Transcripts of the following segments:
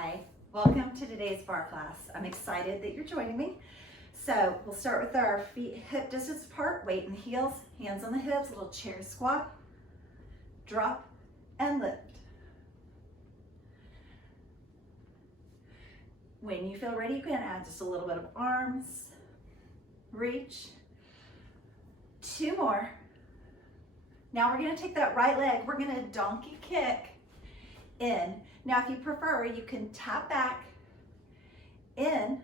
Hi, welcome to today's barre class. I'm excited that you're joining me. So we'll start with our feet hip distance apart, weight in the heels, hands on the hips, little chair squat, drop and lift. When you feel ready, you can add just a little bit of arms, reach, 2 more. Now we're gonna take that right leg, we're gonna donkey kick in. Now if you prefer, you can tap back in,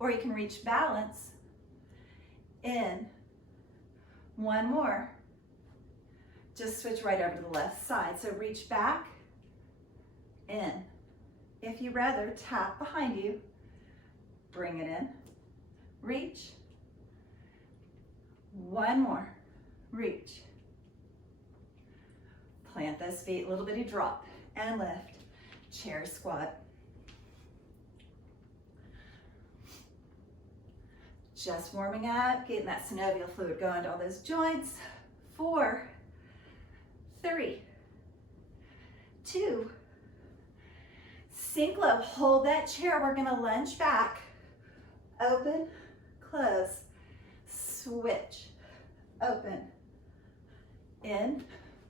or you can reach balance in. 1 more. Just switch right over to the left side. So reach back, in. If you rather, tap behind you, bring it in, reach. 1 more, reach. Plant those feet, little bitty drop and lift. Chair squat. Just warming up, getting that synovial fluid going to all those joints. 4, 3, 2, sink low, hold that chair. We're gonna lunge back, open, close, switch, open, in,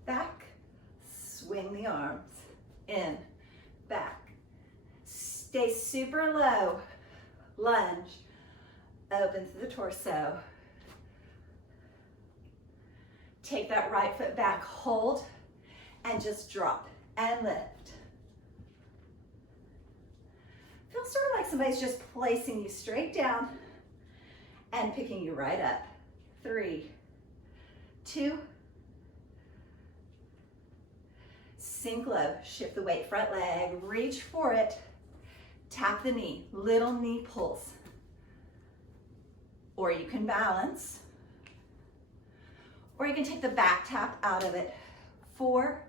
back, swing the arms, in, back. Stay super low, lunge, open through the torso. Take that right foot back, hold, and just drop and lift. Feels sort of like somebody's just placing you straight down and picking you right up. 3, 2, sink low, shift the weight, front leg, reach for it, tap the knee, little knee pulls. Or you can balance, or you can take the back tap out of it. 4,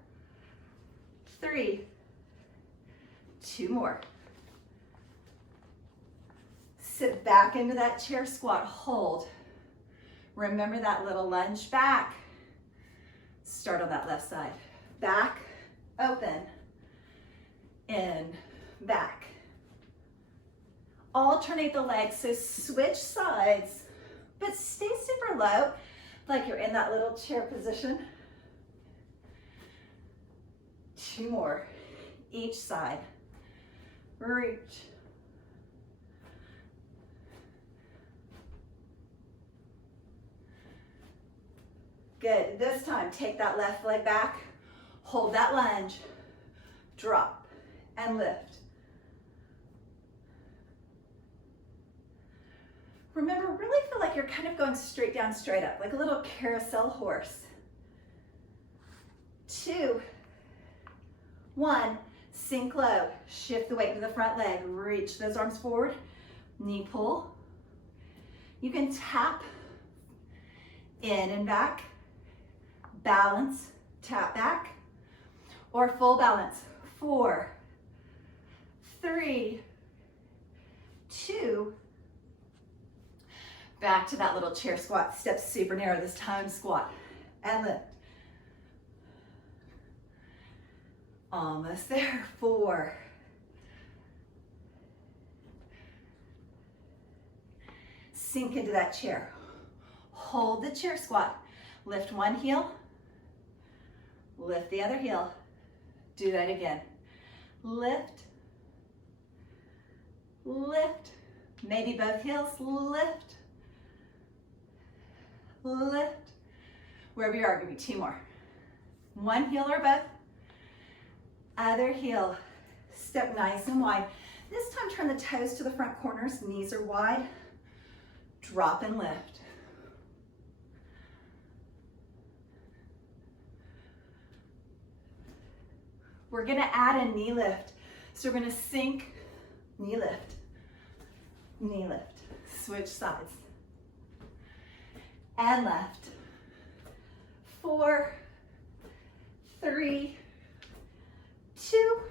3, 2 more. Sit back into that chair squat, hold. Remember that little lunge back. Start on that left side. Back, open, in, back. Alternate the legs, so switch sides, but stay super low, like you're in that little chair position. 2 more, each side. Reach. Good, this time take that left leg back, hold that lunge, drop and lift. Remember, really feel like you're kind of going straight down, straight up, like a little carousel horse. 2, 1, sink low, shift the weight to the front leg, reach those arms forward, knee pull. You can tap in and back, balance, tap back, or full balance. 4, 3, 2, back to that little chair squat. Step super narrow this time, squat and lift. Almost there. 4, sink into that chair. Hold the chair squat. Lift one heel, lift the other heel. Do that again. Lift, lift, maybe both heels, lift, lift. Wherever you are, give me 2 more. One heel or both. Other heel. Step nice and wide. This time turn the toes to the front corners, knees are wide. Drop and lift. We're gonna add a knee lift. So we're gonna sink, knee lift, knee lift. Switch sides. And left. 4, 3, 2,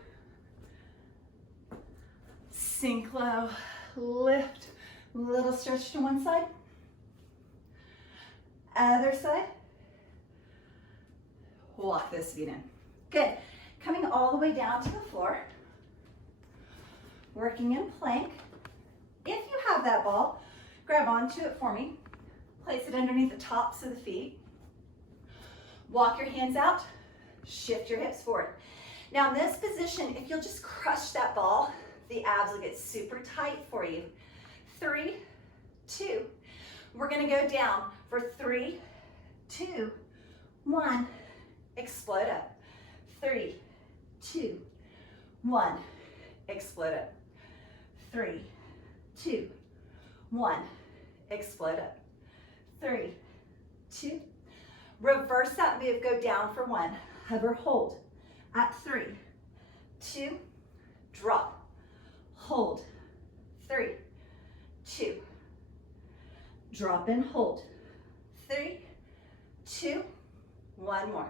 sink low, lift, little stretch to one side, other side, walk those feet in. Good. Coming all the way down to the floor. Working in plank. If you have that ball, grab onto it for me. Place it underneath the tops of the feet. Walk your hands out. Shift your hips forward. Now in this position, if you'll just crush that ball, the abs will get super tight for you. 3, 2. We're gonna go down for 3, 2, 1. Explode up. 3, 2, 1. Explode up. 3, 2, 1. Explode up. 3, 2. Reverse that move, go down for 1. Hover, hold. At 3, 2, drop. Hold. 3, 2. Drop and hold. 3, 2, 1 more.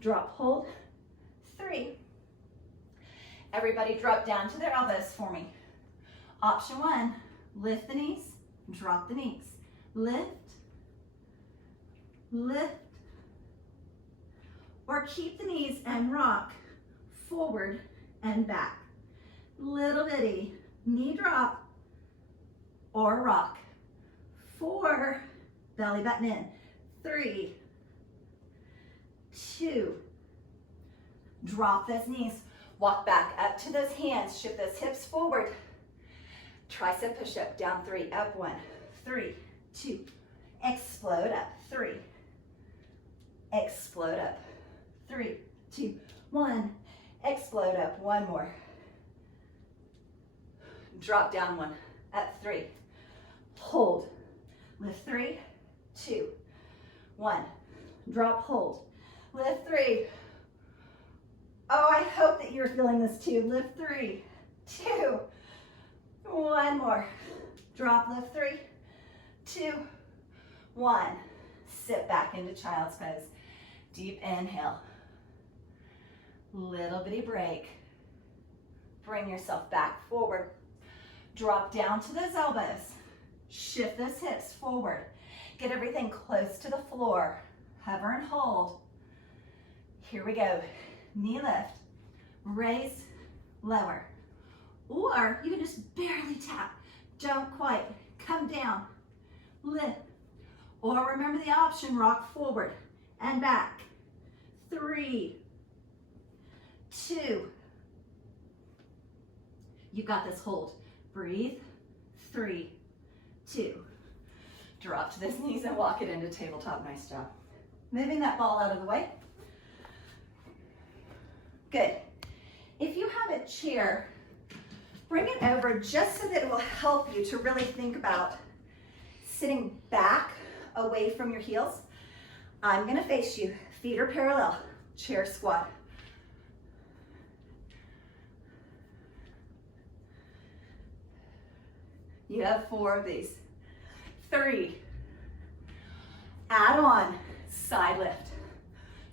Drop, hold. 3. Everybody drop down to their elbows for me. Option 1, lift the knees, drop the knees. Lift, lift, or keep the knees and rock forward and back. Little bitty knee drop or rock. 4, belly button in. 3, 2, drop those knees. Walk back up to those hands, shift those hips forward. Tricep push-up, down 3, up 1. 3, 2, explode up. 3, explode up. 3, 2, 1, explode up. 1 more. Drop down 1, up 3. Hold, lift 3, 2, 1. Drop, hold, lift 3. Oh, I hope that you're feeling this too. Lift 3, 2, 1 more. Drop, lift 3, 2, 1. Sit back into child's pose. Deep inhale. Little bitty break. Bring yourself back forward. Drop down to those elbows. Shift those hips forward. Get everything close to the floor. Hover and hold. Here we go. Knee lift, raise, lower. Or you can just barely tap. Don't quite. Come down, lift. Or remember the option, rock forward and back. 3, 2. You got this, hold. Breathe. 3, 2. Drop to those knees and walk it into tabletop. Nice job. Moving that ball out of the way. Good. If you have a chair, bring it over just so that it will help you to really think about sitting back away from your heels. I'm going to face you. Feet are parallel. Chair squat. You have 4 of these. 3. Add on. Side lift.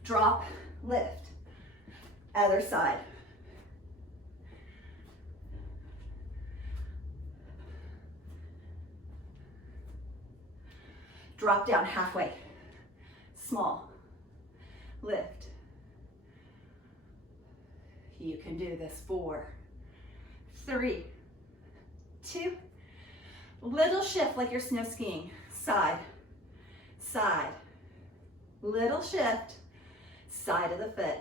Drop, lift. Other side. Drop down halfway. Small. Lift. You can do this. 4, 3, 2. Little shift like you're snow skiing. Side, side. Little shift. Side of the foot.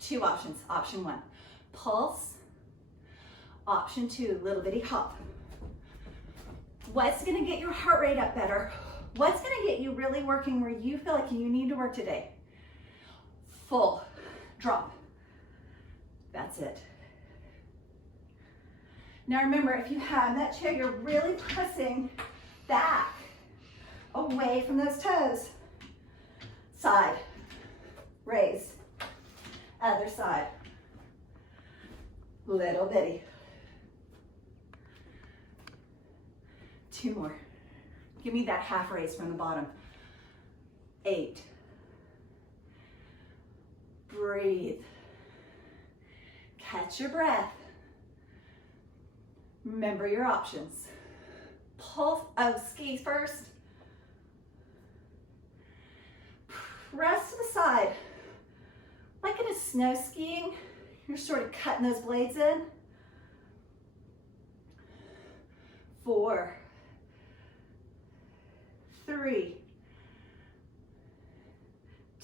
Two options. Option 1, pulse. Option 2, little bitty hop. What's gonna get your heart rate up better? What's gonna get you really working where you feel like you need to work today? Full drop. That's it. Now remember, if you have that chair, you're really pressing back away from those toes. Side, raise. Other side. Little bitty. 2 more. Give me that half raise from the bottom. 8. Breathe. Catch your breath. Remember your options. Pull, skis first. Press to the side. Like in a snow skiing, you're sort of cutting those blades in. 4, 3,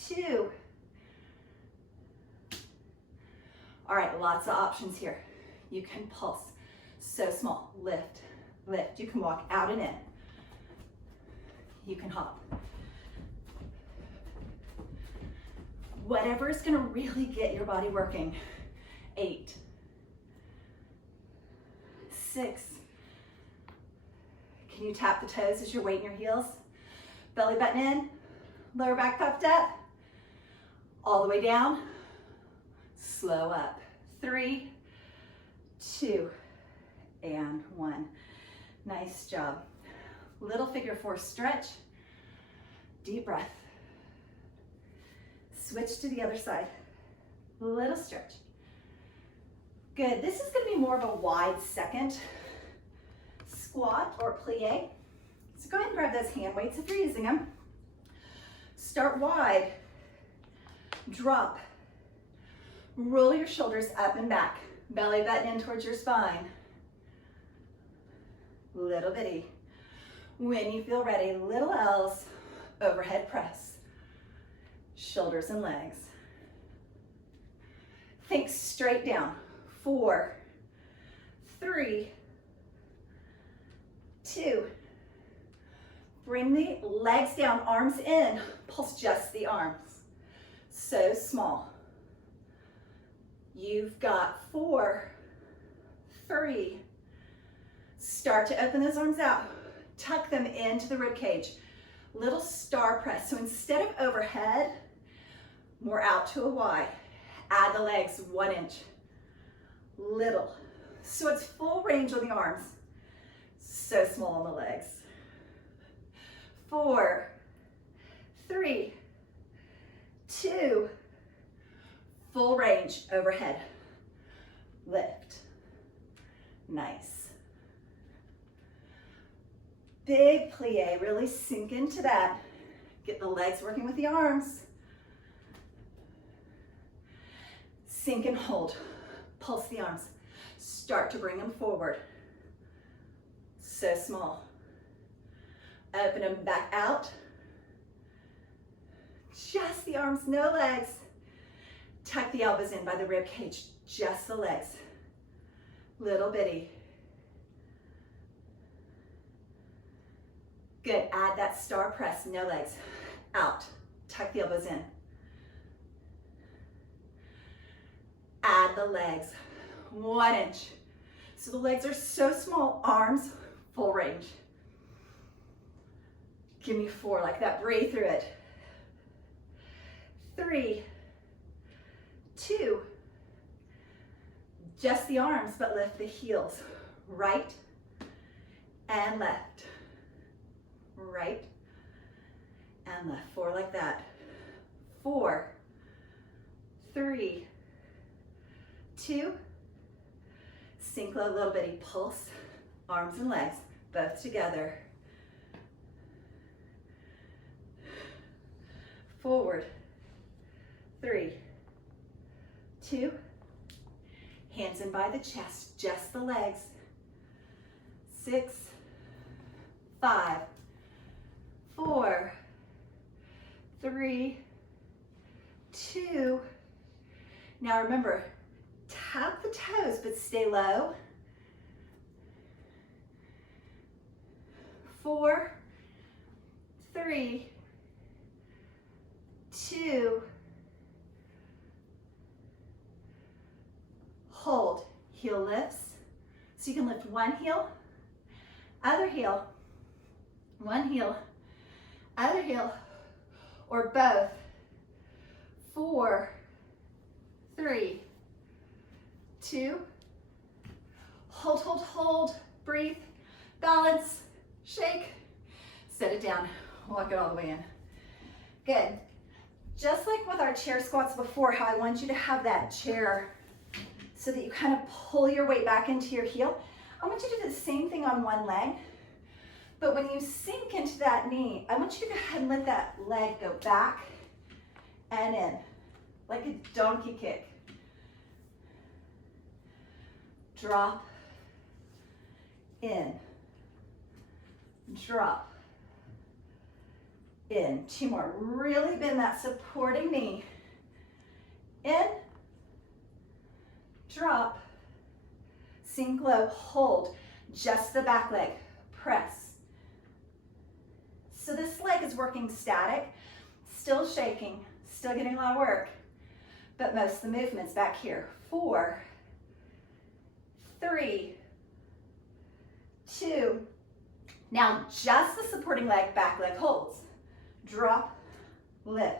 2. All right, lots of options here. You can pulse, so small, lift, lift. You can walk out and in. You can hop. Whatever is gonna really get your body working. 8, 6. Can you tap the toes as you're weighting your heels? Belly button in, lower back puffed up, all the way down, slow up. 3, 2, and 1. Nice job. Little figure 4 stretch, deep breath. Switch to the other side, little stretch. Good, this is gonna be more of a wide second squat or plie. So go ahead and grab those hand weights if you're using them. Start wide, drop, roll your shoulders up and back, belly button in towards your spine. Little bitty. When you feel ready, little L's, overhead press, shoulders and legs. Think straight down. 4, 3, 2. Bring the legs down, arms in, pulse just the arms. So small. You've got 4, 3. Start to open those arms out. Tuck them into the rib cage. Little star press. So instead of overhead, more out to a Y. Add the legs 1 inch. Little. So it's full range on the arms. So small on the legs. 4, 3, 2. Full range overhead. Lift. Nice. Big plie, really sink into that. Get the legs working with the arms. Sink and hold. Pulse the arms. Start to bring them forward. So small. Open them back out. Just the arms, no legs. Tuck the elbows in by the rib cage, just the legs. Little bitty. Good, add that star press, no legs. Out, tuck the elbows in. Add the legs, 1 inch. So the legs are so small, arms, full range. Give me 4 like that, breathe through it. 3, 2. Just the arms, but lift the heels. Right and left. Right and left. 4 like that. 4, 3, 2. Sink low, little bitty pulse. Arms and legs, both together. Forward. 3, 2. Hands in by the chest, just the legs. 6, 5, 4, 3, 2. Now remember, tap the toes, but stay low. 4, 3, 2. Hold, heel lifts. So you can lift one heel, other heel, one heel, other heel, or both. 4, 3, 2. Hold, hold, hold. Breathe, balance, shake. Set it down, walk it all the way in. Good. Just like with our chair squats before, how I want you to have that chair so that you kind of pull your weight back into your heel. I want you to do the same thing on one leg, but when you sink into that knee, I want you to go ahead and let that leg go back and in. like a donkey kick. Drop, in, drop, in. 2 more. Really bend that supporting knee. In, drop, sink low, hold. Just the back leg, press. So this leg is working static, still shaking, still getting a lot of work, but most of the movement's back here. 4, 3, 2. Now just the supporting leg, back leg holds. Drop, lift.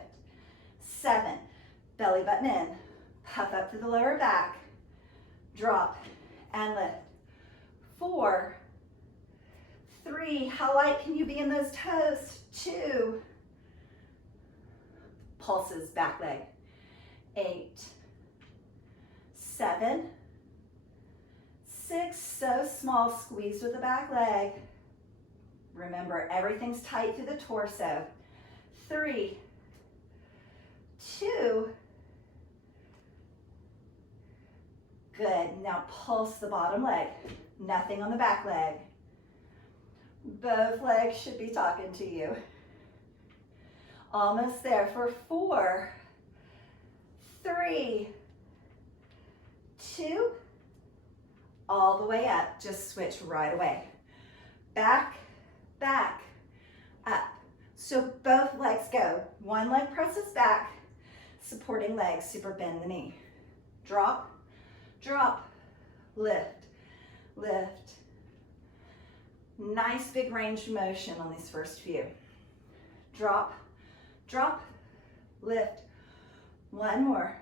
7, belly button in, puff up to the lower back, drop and lift. 4, 3, how light can you be in those toes? 2, pulses back leg. 8, 7, 6, so small, squeeze with the back leg. Remember, everything's tight through the torso. 3, 2, good. Now pulse the bottom leg. Nothing on the back leg. Both legs should be talking to you. Almost there for 4, 3, 2, all the way up. Just switch right away. Back, back, up. So both legs go. One leg presses back, supporting leg, super bend the knee. Drop, drop, lift, lift. Nice big range of motion on these first few. Drop, drop, lift. 1 more.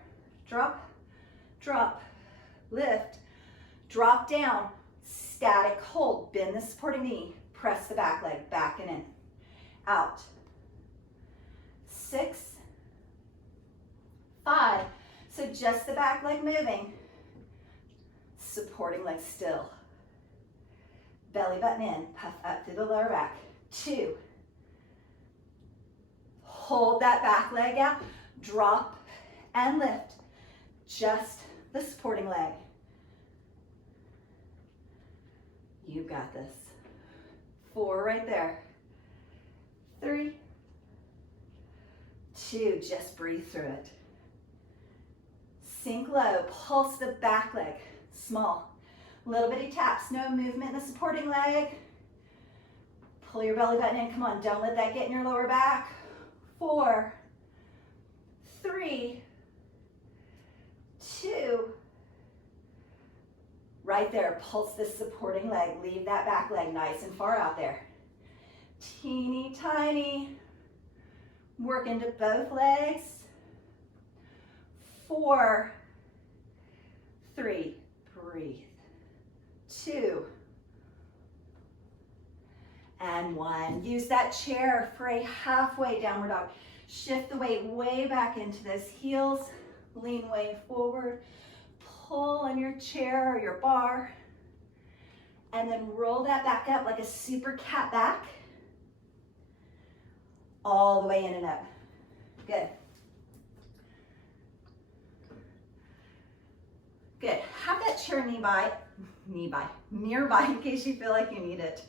Drop, drop, lift. Drop down, static hold. Bend the supporting knee. Press the back leg back and in. Out. 6, 5. So just the back leg moving. Supporting leg still. Belly button in, puff up through the lower back. 2. Hold that back leg out. Drop and lift. Just the supporting leg. You got this. 4 right there. 3, 2, just breathe through it. Sink low, pulse the back leg, small. Little bitty taps, no movement in the supporting leg. Pull your belly button in, come on, don't let that get in your lower back. 4, 3, 2, right there, pulse this supporting leg, leave that back leg nice and far out there. Teeny tiny, work into both legs. 4, 3, breathe. 2, and 1. Use that chair for a halfway downward dog. Shift the weight way back into those heels. Lean way forward. Pull on your chair or your bar. And then roll that back up like a super cat back. All the way in and up. Good. Good. Have that chair nearby in case you feel like you need it.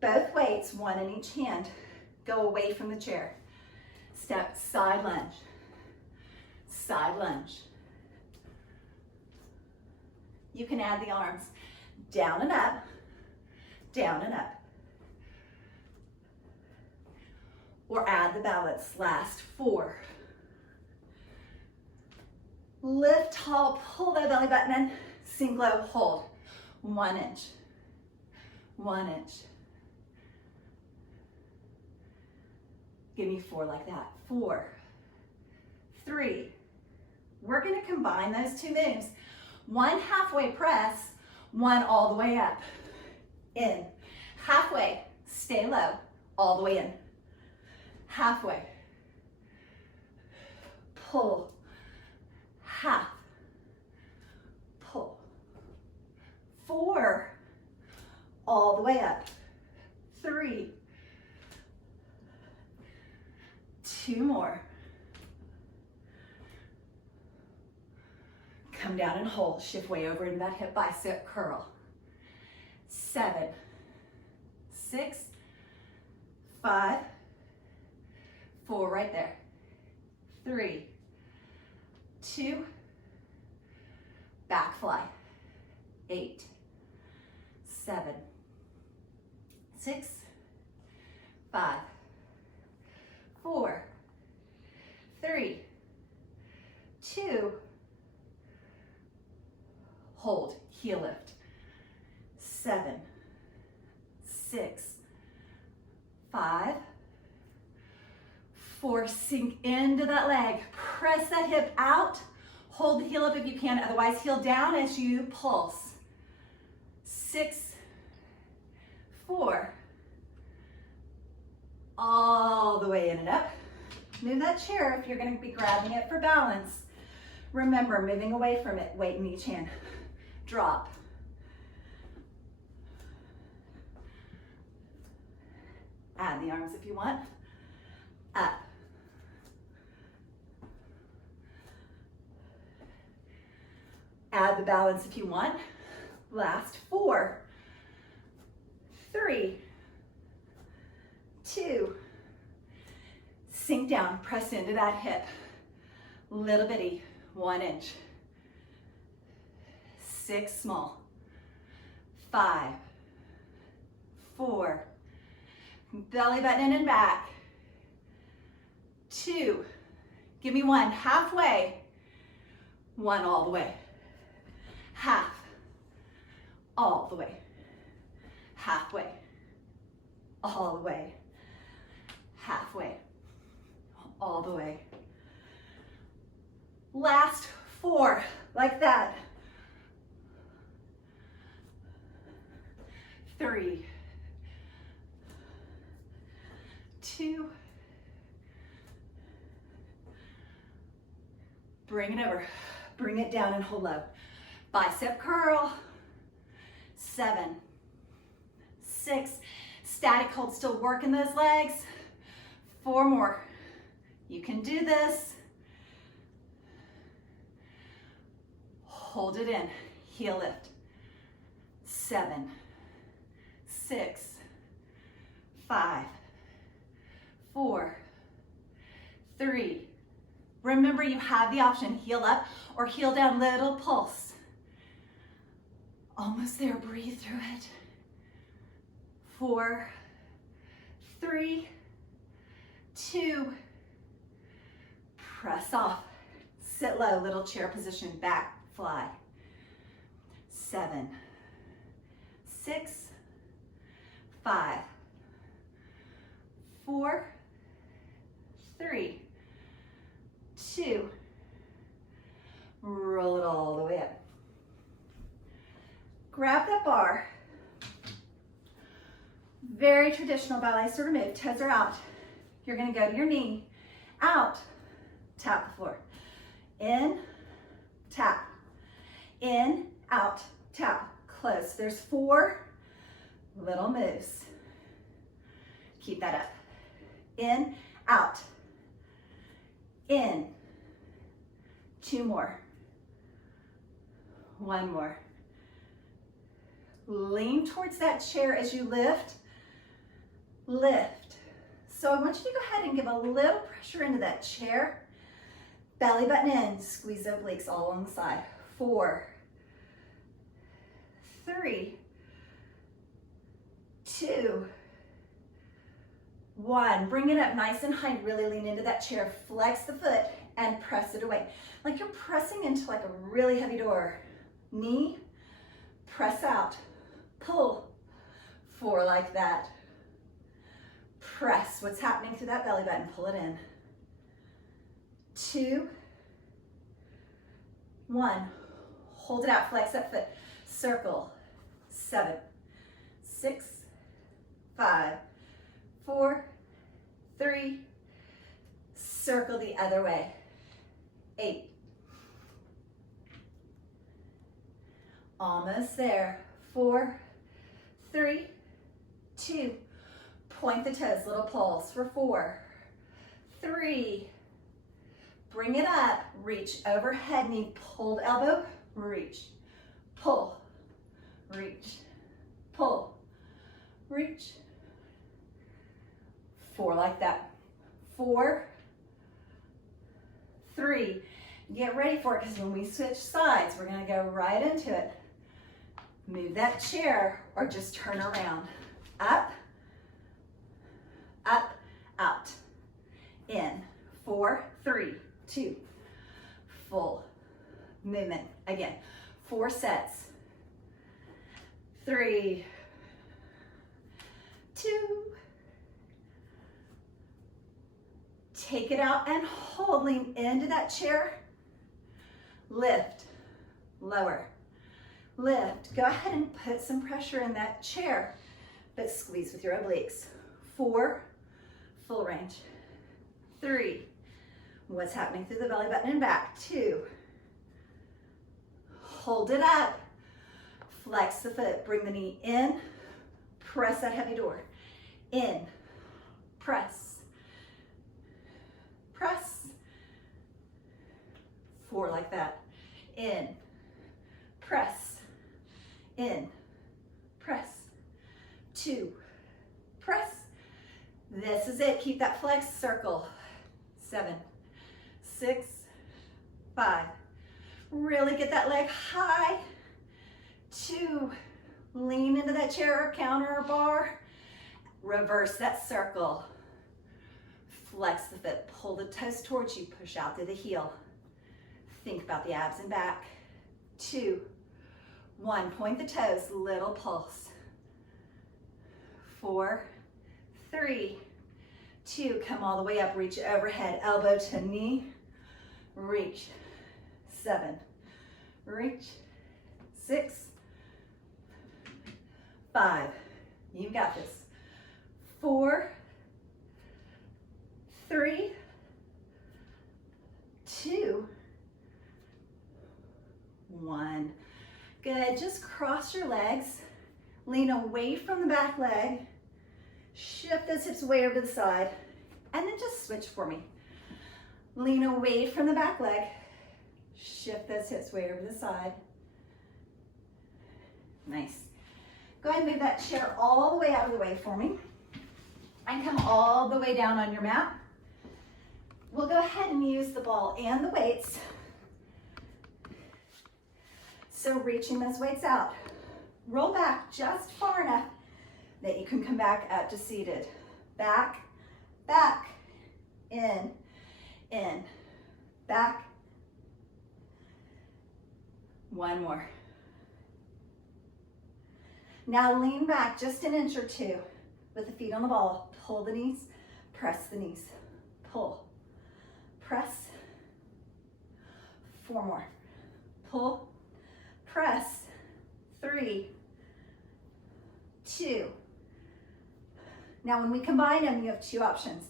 Both weights, one in each hand. Go away from the chair. Step, side lunge. Side lunge. You can add the arms down and up, down and up. Or add the balance. Last 4. Lift tall, pull that belly button in, sink low, hold. 1 inch, 1 inch. Give me 4 like that. 4, 3. We're gonna combine those 2 moves. 1 halfway press, 1 all the way up. In. Halfway, stay low, all the way in. Halfway. Pull. Half. Pull. 4. All the way up. 3. 2 more. come down and hold. Shift way over into that hip bicep curl. 7, 6, 5, 4, right there. 3, 2, back fly. 8, 7, 6, 5, 4, 3, 2, hold, heel lift. 7, 6, 5, 4, sink into that leg. Press that hip out. Hold the heel up if you can, otherwise heel down as you pulse. 6, 4, all the way in and up. Move that chair if you're going to be grabbing it for balance. Remember, moving away from it, weight in each hand. Drop. Add the arms if you want. Up. Add the balance if you want. Last 4, 3, 2, sink down, press into that hip. Little bitty, 1 inch. 6 small. 5, 4, belly button in and back. 2, give me 1, halfway. 1 all the way. Half, all the way. Halfway, all the way. Halfway, all the way. Last 4, like that. 3, 2, bring it over, bring it down and hold low. Bicep curl. 7, 6, static hold, still working those legs. 4 more. You can do this. Hold it in, heel lift. 7, 6, 5, 4, 3. Remember, you have the option, heel up or heel down, little pulse. Almost there, breathe through it. 4, 3, 2, press off. Sit low, little chair position, back fly. 7, 6, 5, 4, 3, 2, roll it all the way up. Grab that bar. Very traditional ballet sort of move. Toes are out. You're going to go to your knee, out, tap the floor. In, tap. In, out, tap. Close. There's 4 little moves. Keep that up. In, out. In. 2 more. 1 more. Lean towards that chair as you lift. Lift. So I want you to go ahead and give a little pressure into that chair. Belly button in, squeeze obliques all along the side. 4, 3, 2, 1. Bring it up nice and high. Really lean into that chair. Flex the foot and press it away. Like you're pressing into like a really heavy door. Knee, press out. Pull. 4 like that. Press what's happening through that belly button. Pull it in. 2, 1. Hold it out. Flex that foot. Circle. 7, 6, 5, 4, 3. Circle the other way. 8. Almost there. 4, 3, 2. Point the toes, little pulse for 4, 3. Bring it up, reach overhead, knee pulled elbow, reach, pull, reach, pull, reach. 4 like that. 4, 3. Get ready for it because when we switch sides, we're going to go right into it. Move that chair or just turn around. Up, up, out. In. 4, 3, 2. Full movement. Again, 4 sets. 3, 2. Take it out and hold. Lean into that chair. Lift, lower, lift. Go ahead and put some pressure in that chair, but squeeze with your obliques. 4, full range. 3, what's happening through the belly button and back. 2, hold it up. Flex the foot, bring the knee in, press that heavy door. In, press, press. 4 like that. In, press, in, press. 2, press. This is it. Keep that flex circle. 7, 6, 5. Really get that leg high. 2, lean into that chair or counter or bar. Reverse that circle. Flex the foot, pull the toes towards you, push out through the heel. Think about the abs and back. 2, 1, point the toes, little pulse. 4, 3, 2, come all the way up, reach overhead, elbow to knee, reach. 7, reach. 6, 5, you got this. 4, 3, 2, 1. Good, just cross your legs, lean away from the back leg, shift those hips way over to the side, and then just switch for me. Lean away from the back leg, shift those hips way over to the side. Nice. Go ahead and move that chair all the way out of the way for me, and come all the way down on your mat. We'll go ahead and use the ball and the weights. So reaching those weights out. Roll back just far enough that you can come back up to seated. Back, back, in, back. 1 more. Now lean back just an inch or 2 with the feet on the ball. Pull the knees, press the knees. Pull, press. 4 more. Pull, press. 3, 2. Now when we combine them, you have 2 options.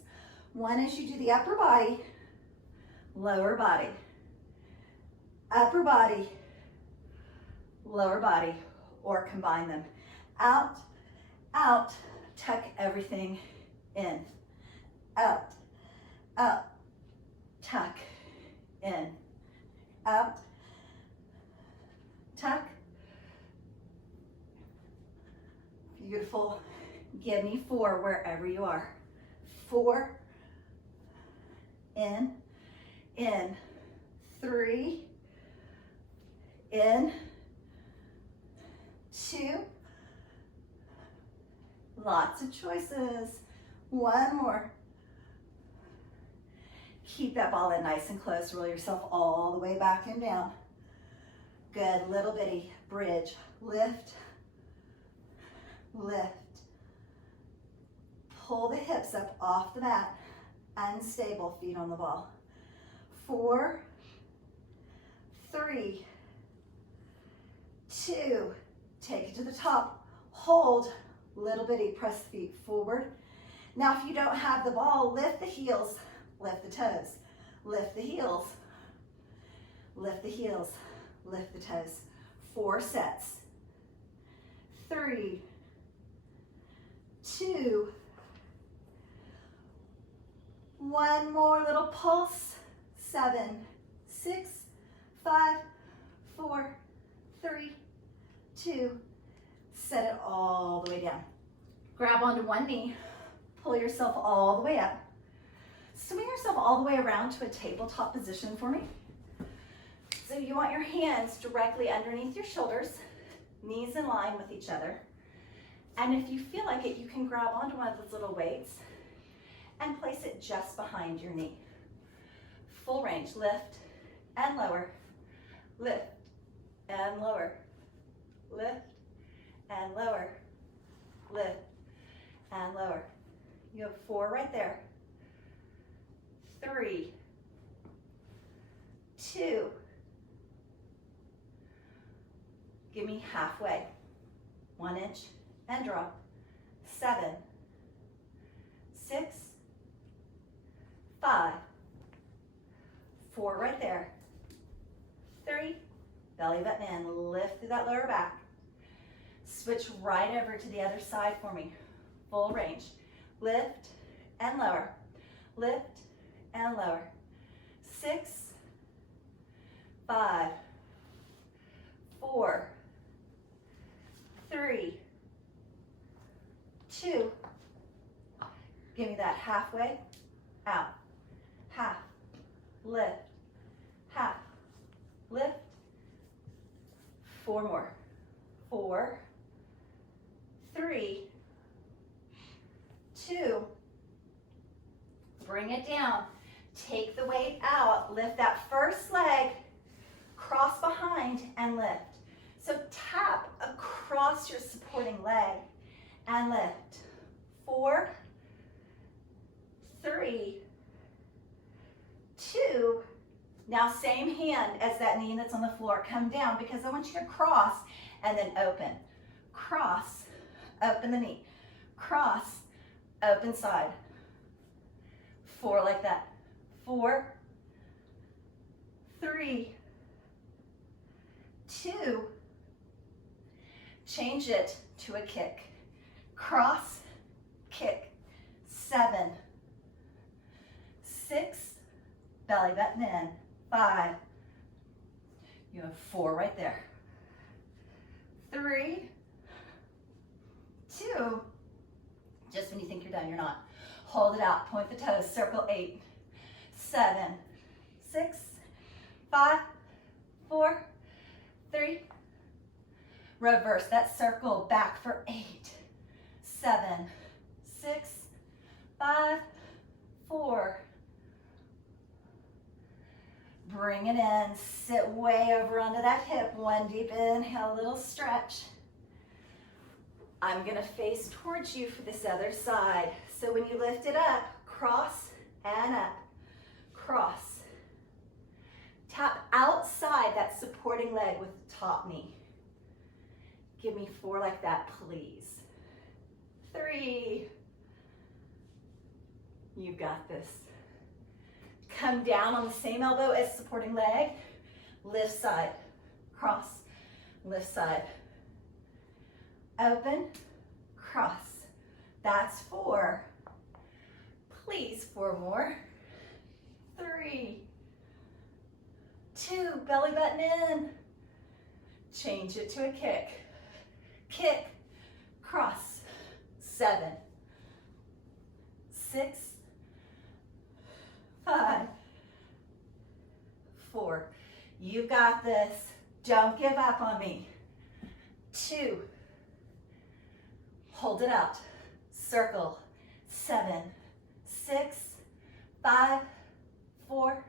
One is you do the upper body, lower body, upper body, lower body, or combine them. Out, out, tuck everything in. Out, out, tuck in. Out, tuck. Beautiful. Give me 4 wherever you are. 4, in, 3, in, 2, lots of choices. 1 more. Keep that ball in nice and close. Roll yourself all the way back and down. Good, little bitty bridge. Lift, lift. Pull the hips up off the mat. Unstable, feet on the ball. 4, 3, 2, take it to the top. Hold, little bitty, press the feet forward. Now if you don't have the ball, lift the heels, lift the toes. Lift the heels, lift the heels, lift the toes. 4 sets. 3, 2, 1 more little pulse. 7, 6, 5, 4, 3, 2, set it all the way down. Grab onto one knee, pull yourself all the way up. Swing yourself all the way around to a tabletop position for me. So you want your hands directly underneath your shoulders, knees in line with each other. And if you feel like it, you can grab onto one of those little weights and place it just behind your knee. Full range, lift and lower, lift and lower, lift and lower, lift and lower. You have 4 right there. 3, 2, give me halfway, 1 inch and drop, 7, 6, 5, 4 right there, 3, belly button in, lift through that lower back. Switch right over to the other side for me, full range, lift and lower, lift and lower, 6, 5, 4, 3, 2, give me that halfway, out, half, lift, half, lift, 4 more, 4, 3, 2, bring it down, take the weight out, lift that first leg, cross behind and lift. So tap across your supporting leg and lift. 4, 3, 2, now same hand as that knee that's on the floor. Come down because I want you to cross and then open. Cross, open the knee. Cross, open side. 4 like that. 4, 3, 2, change it to a kick. Cross, kick. 7, 6, belly button in. 5, you have 4 right there. 3, 2, just when you think you're done, you're not. Hold it out, point the toes, circle 8, 7, 6, 5, 4, 3, reverse that circle back for 8, 7, 6, 5, 4, bring it in, sit way over onto that hip, 1 deep inhale, little stretch. I'm gonna face towards you for this other side. So when you lift it up, cross and up, cross. Tap outside that supporting leg with the top knee. Give me 4 like that, please. 3, you got this. Come down on the same elbow as supporting leg, lift side, cross, lift side. Open, cross. That's 4. Please, 4 more. 3, 2, belly button in. Change it to a kick. Kick, cross. 7, 6, 5, 4. You got this. Don't give up on me. 2, hold it out, circle, 7, 6, 5, 4,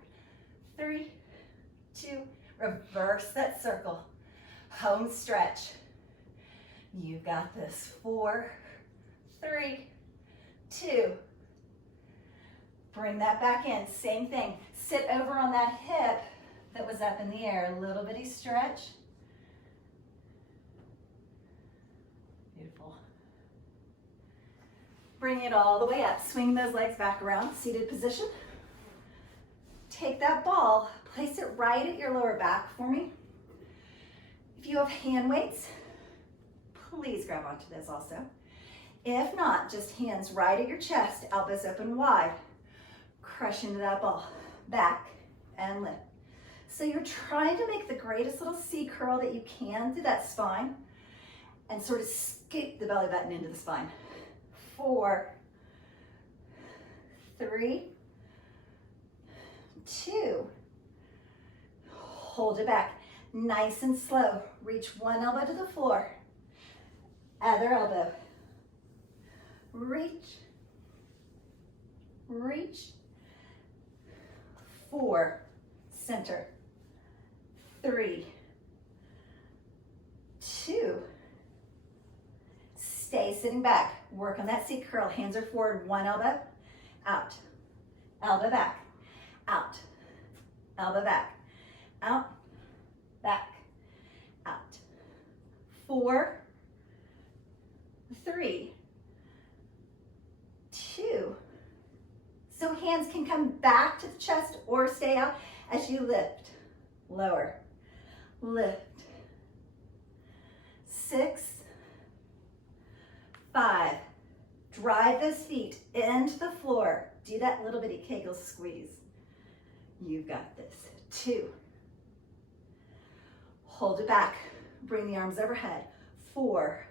3, 2, reverse that circle, home stretch. You got this, 4, 3, 2, bring that back in, same thing, sit over on that hip that was up in the air, a little bitty stretch. Beautiful. Bring it all the way up. Swing those legs back around, seated position. Take that ball, place it right at your lower back for me. If you have hand weights, please grab onto this also. If not, just hands right at your chest, elbows open wide. Crush into that ball. Back and lift. So you're trying to make the greatest little C curl that you can through that spine and sort of scoop the belly button into the spine. 4, 3, 2. Hold it back. Nice and slow. Reach one elbow to the floor. Other elbow. Reach. Reach. 4. Center. 3, 2. Stay sitting back. Work on that C curl. Hands are forward. One elbow. Out. Elbow back. Out. Elbow back. Out. Back. Out. 4, 3, 2. So hands can come back to the chest or stay out as you lift. Lower. Lift. 6, 5. Drive those feet into the floor. Do that little bitty Kegel squeeze. You've got this. 2. Hold it back. Bring the arms overhead. 4,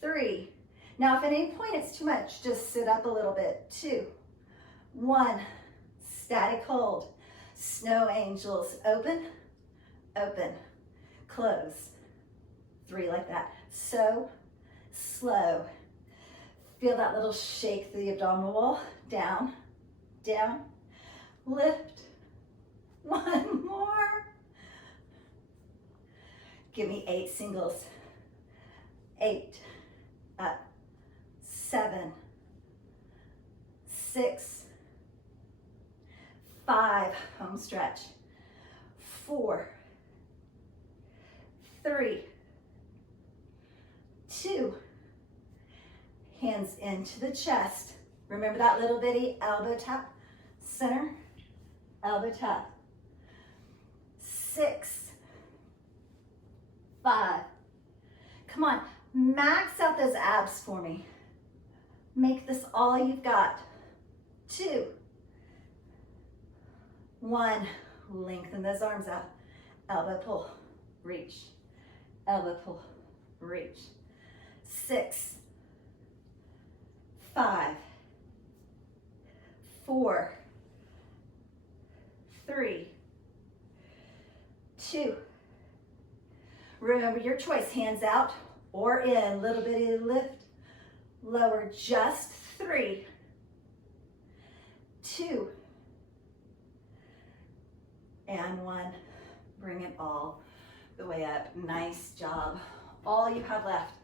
3. Now, if at any point it's too much, just sit up a little bit. 2, 1. Static hold. Snow angels. Open, open, close. 3 like that. So slow. Feel that little shake through the abdominal wall. Down, down, lift. 1 more. Give me 8 singles. 8, up, 7, 6, 5, home stretch. 4, 3, 2, hands into the chest. Remember that little bitty elbow tap, center, elbow tap. 6, 5. Come on, max out those abs for me. Make this all you've got. 2, 1. Lengthen those arms out. Elbow pull, reach. Elbow pull, reach. 6, 5, 4, 3, 2. Remember your choice, hands out or in. Little bitty lift, lower, just 3, 2, and 1. Bring it all the way up. Nice job. All you have left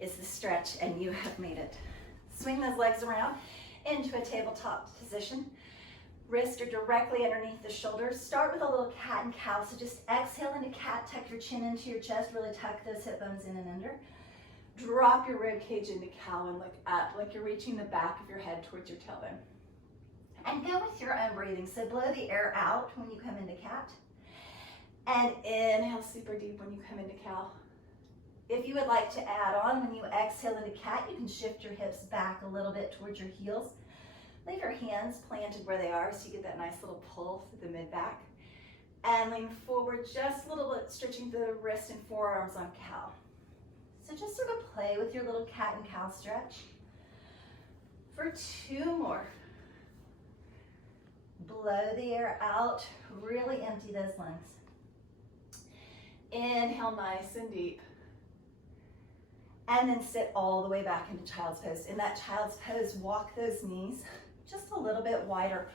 is the stretch and you have made it. Swing those legs around into a tabletop position. Wrists are directly underneath the shoulders. Start with a little cat and cow. So just exhale into cat, tuck your chin into your chest, really tuck those hip bones in and under. Drop your rib cage into cow and look up like you're reaching the back of your head towards your tailbone. And go with your own breathing. So blow the air out when you come into cat. And inhale super deep when you come into cow. If you would like to add on, when you exhale into cat, you can shift your hips back a little bit towards your heels. Leave your hands planted where they are so you get that nice little pull through the mid-back. And lean forward just a little bit, stretching the wrist and forearms on cow. So just sort of play with your little cat and cow stretch. For 2 more. Blow the air out, really empty those lungs. Inhale nice and deep. And then sit all the way back into child's pose. In that child's pose, walk those knees just a little bit wider.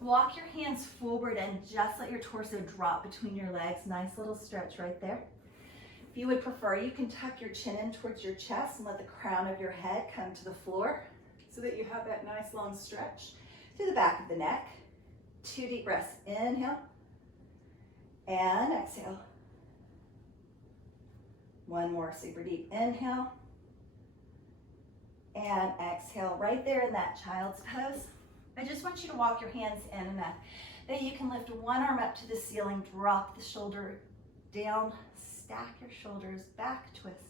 Walk your hands forward and just let your torso drop between your legs. Nice little stretch right there. If you would prefer, you can tuck your chin in towards your chest and let the crown of your head come to the floor so that you have that nice long stretch through the back of the neck. 2 deep breaths. Inhale and exhale. 1 more super deep inhale and exhale. Right there in that child's pose, I just want you to walk your hands in enough that you can lift one arm up to the ceiling, drop the shoulder down, stack your shoulders, back twist,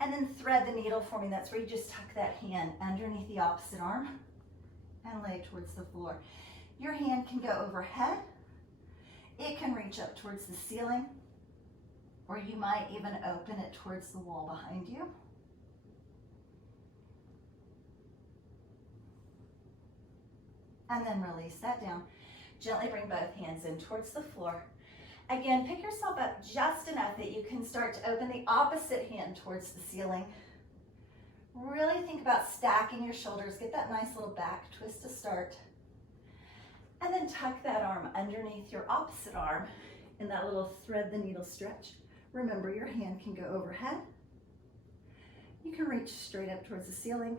and then thread the needle for me. That's where you just tuck that hand underneath the opposite arm and lay towards the floor. Your hand can go overhead. It can reach up towards the ceiling, or you might even open it towards the wall behind you. And then release that down. Gently bring both hands in towards the floor. Again, pick yourself up just enough that you can start to open the opposite hand towards the ceiling. Really think about stacking your shoulders. Get that nice little back twist to start. And then tuck that arm underneath your opposite arm in that little thread the needle stretch. Remember, your hand can go overhead. You can reach straight up towards the ceiling,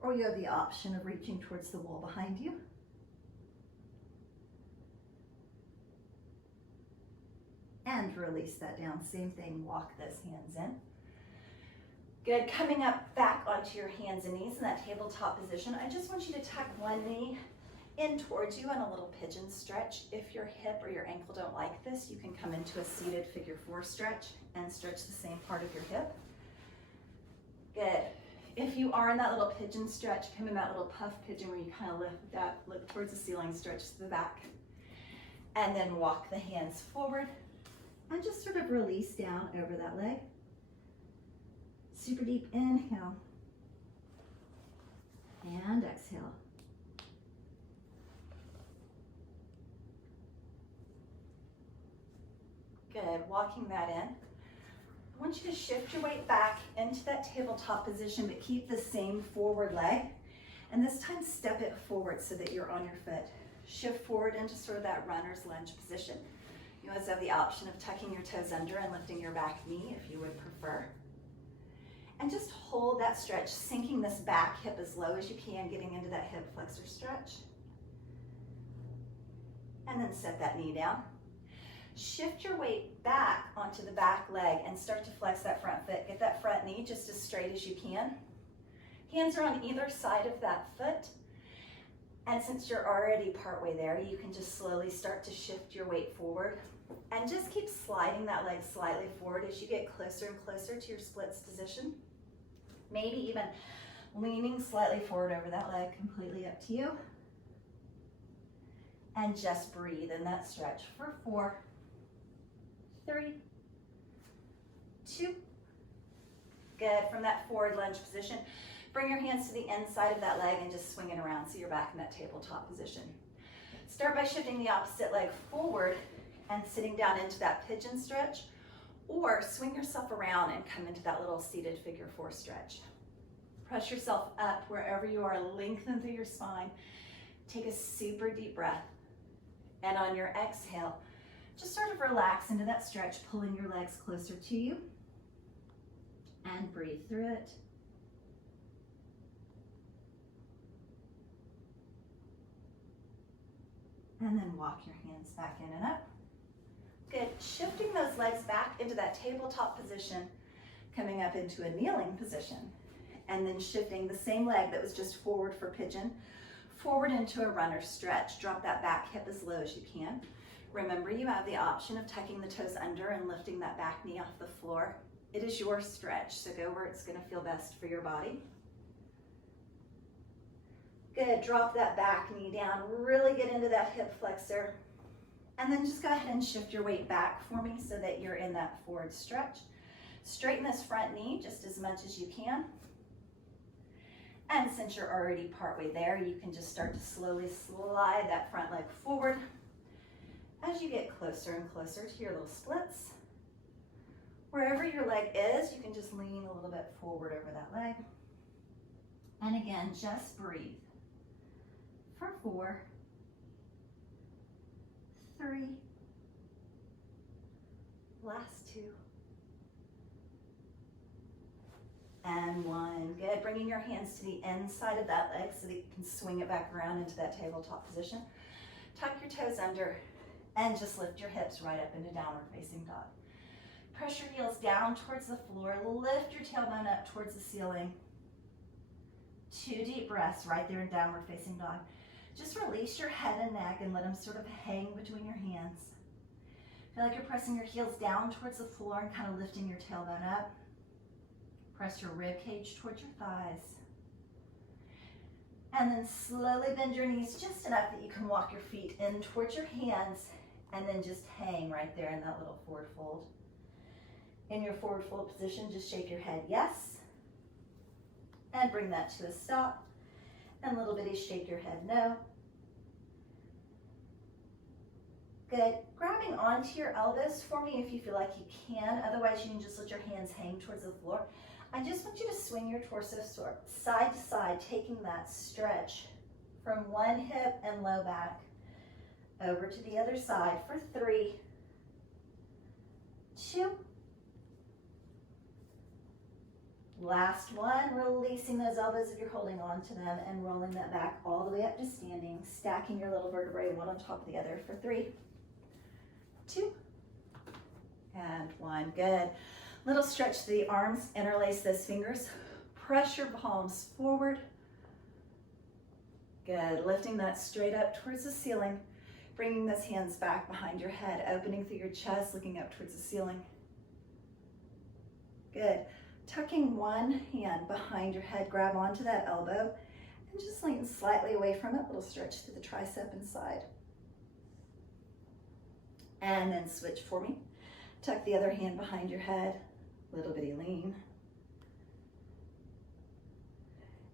or you have the option of reaching towards the wall behind you. And release that down. Same thing, walk those hands in. Good, coming up back onto your hands and knees in that tabletop position. I just want you to tuck one knee in towards you on a little pigeon stretch. If your hip or your ankle don't like this, you can come into a seated figure 4 stretch and stretch the same part of your hip. Good. If you are in that little pigeon stretch, come in that little puff pigeon where you kind of lift that, look towards the ceiling, stretch to the back. And then walk the hands forward and just sort of release down over that leg. Super deep inhale and exhale. Good, walking that in. I want you to shift your weight back into that tabletop position, but keep the same forward leg. And this time step it forward so that you're on your foot. Shift forward into sort of that runner's lunge position. You always have the option of tucking your toes under and lifting your back knee if you would prefer. And just hold that stretch, sinking this back hip as low as you can, getting into that hip flexor stretch. And then set that knee down. Shift your weight back onto the back leg and start to flex that front foot. Get that front knee just as straight as you can. Hands are on either side of that foot. And since you're already partway there, you can just slowly start to shift your weight forward and just keep sliding that leg slightly forward as you get closer and closer to your splits position. Maybe even leaning slightly forward over that leg, completely up to you. And just breathe in that stretch for 4, 3, 2. Good. From that forward lunge position, bring your hands to the inside of that leg and just swing it around so you're back in that tabletop position. Start by shifting the opposite leg forward and sitting down into that pigeon stretch, or swing yourself around and come into that little seated figure 4 stretch. Press yourself up wherever you are, lengthen through your spine. Take a super deep breath. And on your exhale, just sort of relax into that stretch, pulling your legs closer to you. And breathe through it. And then walk your hands back in and up. Good. Shifting those legs back into that tabletop position, coming up into a kneeling position, and then shifting the same leg that was just forward for pigeon, forward into a runner stretch. Drop that back hip as low as you can. Remember, you have the option of tucking the toes under and lifting that back knee off the floor. It is your stretch, so go where it's going to feel best for your body. Good. Drop that back knee down. Really get into that hip flexor. And then just go ahead and shift your weight back for me so that you're in that forward stretch. Straighten this front knee just as much as you can. And since you're already partway there, you can just start to slowly slide that front leg forward as you get closer and closer to your little splits. Wherever your leg is, you can just lean a little bit forward over that leg. And again, just breathe for 4, 3, last 2, and 1. Good. Bringing your hands to the inside of that leg so that you can swing it back around into that tabletop position. Tuck your toes under and just lift your hips right up into downward facing dog. Press your heels down towards the floor. Lift your tailbone up towards the ceiling. 2 deep breaths right there in downward facing dog. Just release your head and neck and let them sort of hang between your hands. Feel like you're pressing your heels down towards the floor and kind of lifting your tailbone up. Press your rib cage towards your thighs. And then slowly bend your knees just enough that you can walk your feet in towards your hands and then just hang right there in that little forward fold. In your forward fold position, just shake your head yes. And bring that to a stop. And little bitty shake your head no. Good. Grabbing onto your elbows for me if you feel like you can. Otherwise, you can just let your hands hang towards the floor. I just want you to swing your torso side to side, taking that stretch from one hip and low back over to the other side for 3, 2. Last one, releasing those elbows if you're holding on to them and rolling that back all the way up to standing, stacking your little vertebrae one on top of the other for 3, 2, and 1. Good. Little stretch to the arms, interlace those fingers, press your palms forward. Good, lifting that straight up towards the ceiling, bringing those hands back behind your head, opening through your chest, looking up towards the ceiling. Good, tucking one hand behind your head, grab onto that elbow, and just lean slightly away from it, little stretch to the tricep inside. And then switch for me. Tuck the other hand behind your head, little bitty lean.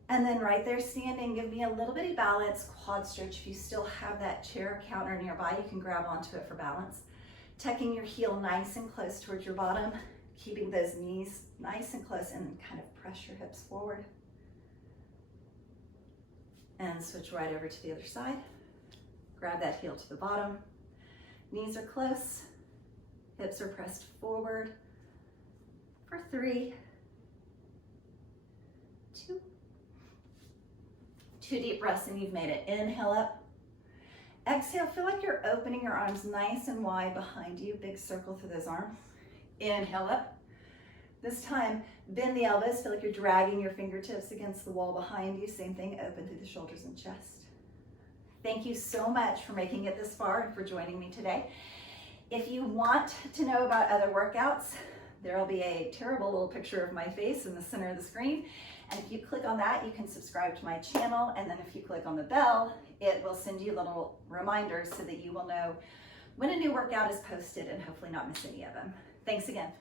And then right there standing, give me a little bitty balance, quad stretch. If you still have that chair counter nearby, you can grab onto it for balance. Tucking your heel nice and close towards your bottom, keeping those knees nice and close, and kind of press your hips forward. And switch right over to the other side. Grab that heel to the bottom. Knees are close, hips are pressed forward for 3, 2. 2 deep breaths and you've made it. Inhale up. Exhale, feel like you're opening your arms nice and wide behind you. Big circle through those arms. Inhale up. This time, bend the elbows. Feel like you're dragging your fingertips against the wall behind you. Same thing, open through the shoulders and chest. Thank you so much for making it this far and for joining me today. If you want to know about other workouts, there will be a terrible little picture of my face in the center of the screen. And if you click on that, you can subscribe to my channel. And then if you click on the bell, it will send you little reminders so that you will know when a new workout is posted and hopefully not miss any of them. Thanks again.